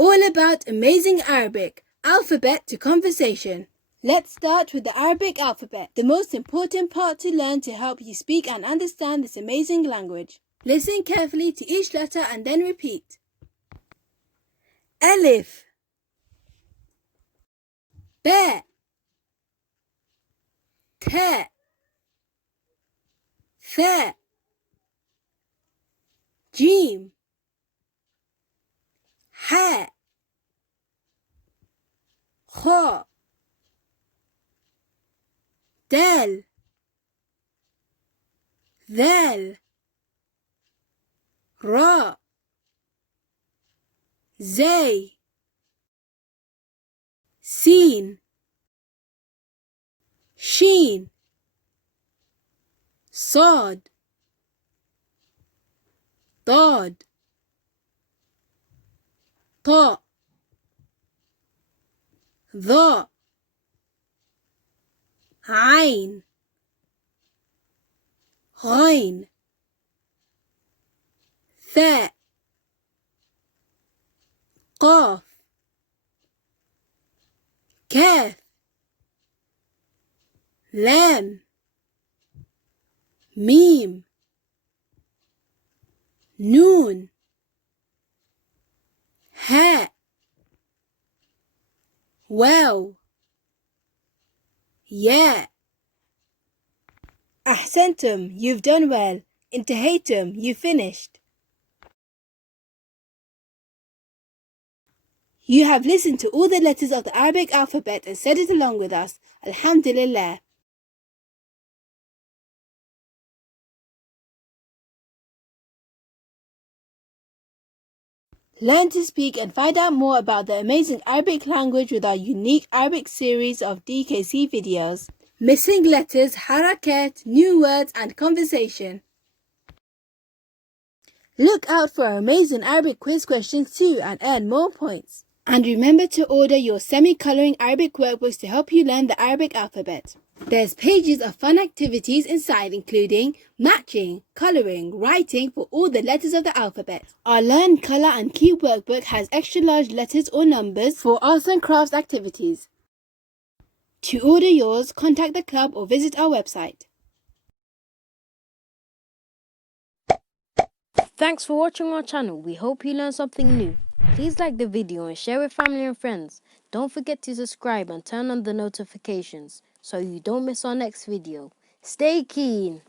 all about amazing Arabic, alphabet to conversation. Let's start with the Arabic alphabet, the most important part to learn to help you speak and understand this amazing language. Listen carefully to each letter and then repeat. Alif, Ba, Thaa, Thaa, Jeem, Haa, Khaa, Dhal, Dhal, Ra, Zaay, Sheen, Sheen, Saad, Dad, Thaa, Dhaa, Aayn, Gh'ayn, Thaa, Qaaf, Kaaf, Laam, Meem, Noon, Haa, Wow, Ya. Ahsantum, you've done well. Intahaytum, you finished. You have listened to all the letters of the Arabic alphabet and said it along with us. Alhamdulillah. Learn to speak and find out more about the amazing Arabic language with our unique Arabic series of DKC videos. Missing letters, harakat, new words and conversation. Look out for our amazing Arabic quiz questions too and earn more points. And remember to order your semi-colouring Arabic workbooks to help you learn the Arabic alphabet. There's pages of fun activities inside including matching, colouring, writing for all the letters of the alphabet. Our Learn, Colour and Keep workbook has extra large letters or numbers for arts and crafts activities. To order yours, contact the club or visit our website. Thanks for watching our channel. We hope you learned something new. Please like the video and share with family and friends. Don't forget to subscribe and turn on the notifications so you don't miss our next video. Stay keen!